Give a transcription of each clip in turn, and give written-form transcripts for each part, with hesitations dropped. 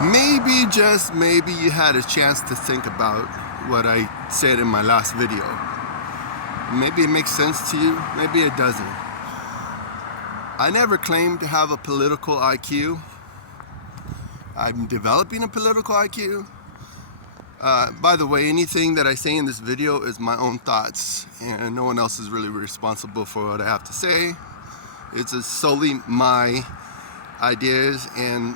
Maybe, just maybe, you had a chance to think about what I said in my last video. Maybe it makes sense to you, maybe it doesn't. I never claimed to have a political IQ. I'm developing a political IQ. By the way, anything that I say in this video is my own thoughts, and no one else is really responsible for what I have to say. It's solely my ideas and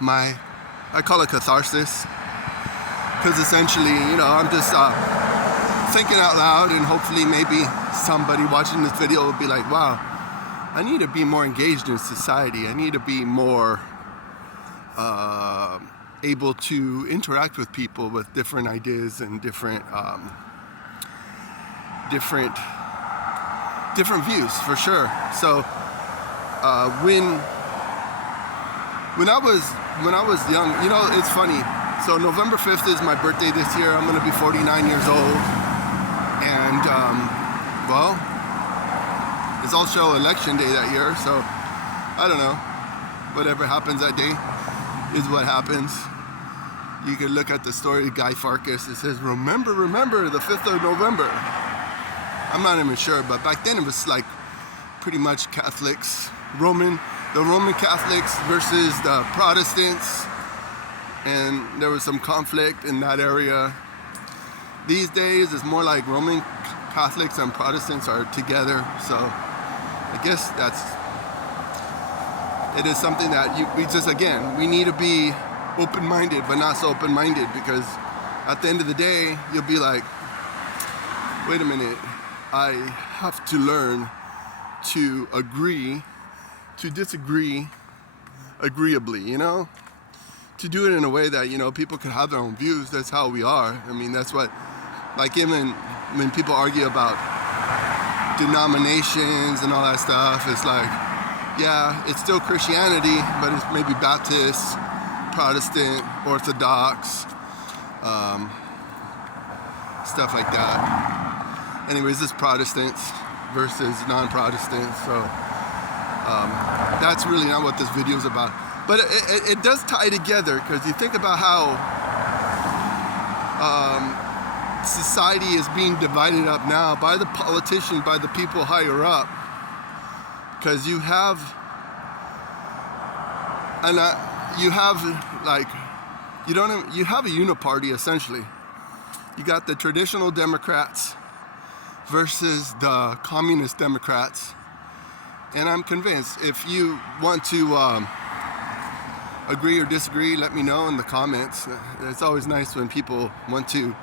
I call it catharsis, because essentially, I'm just thinking out loud, and hopefully maybe somebody watching this video will be like, wow, I need to be more engaged in society. I need to be more able to interact with people with different ideas and different views, for sure. So when I was young, it's funny. So November 5th is my birthday this year. I'm going to be 49 years old, and well, it's also election day that year. So I don't know. Whatever happens that day is what happens. You can look at the story of Guy Farkas. It says, remember, the 5th of November. I'm not even sure, but back then it was like pretty much Catholics, the Roman Catholics versus the Protestants, and there was some conflict in that area. These days it's more like Roman Catholics and Protestants are together, so I guess it is something that we need to be open-minded, but not so open-minded, because at the end of the day, you'll be like, wait a minute, I have to learn to agree, to disagree agreeably, to do it in a way that, people can have their own views. That's how we are. I mean, that's what, like, even when people argue about denominations and all that stuff, it's like, yeah, it's still Christianity, but it's maybe Baptist, Protestant, Orthodox, stuff like that. Anyways, it's Protestants versus non-Protestants, so that's really not what this video is about. But it does tie together, because you think about how society is being divided up now by the politicians, by the people higher up, because you have a uniparty, essentially. You got the traditional Democrats versus the communist Democrats, and I'm convinced, if you want to agree or disagree, let me know in the comments. It's always nice when people want to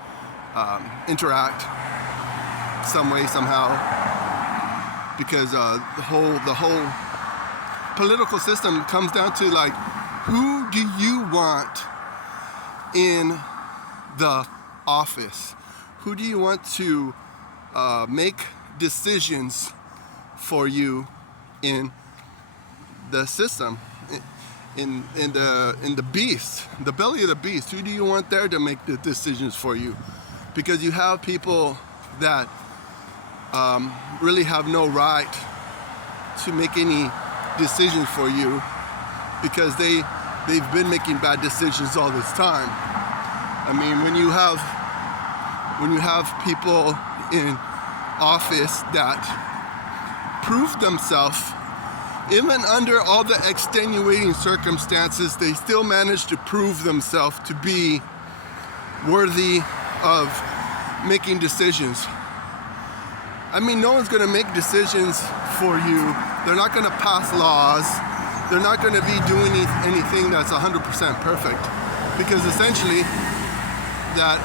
interact some way, somehow, because the whole political system comes down to, like, who do you want in the office? Who do you want to make decisions for you in the system, in the beast, the belly of the beast? Who do you want there to make the decisions for you? Because you have people that really have no right to make any decisions for you, because they've been making bad decisions all this time. I mean, when you have people in office that prove themselves, even under all the extenuating circumstances, they still manage to prove themselves to be worthy of making decisions. I mean, no one's going to make decisions for you. They're not going to pass laws. They're not going to be doing anything that's 100% perfect, because essentially that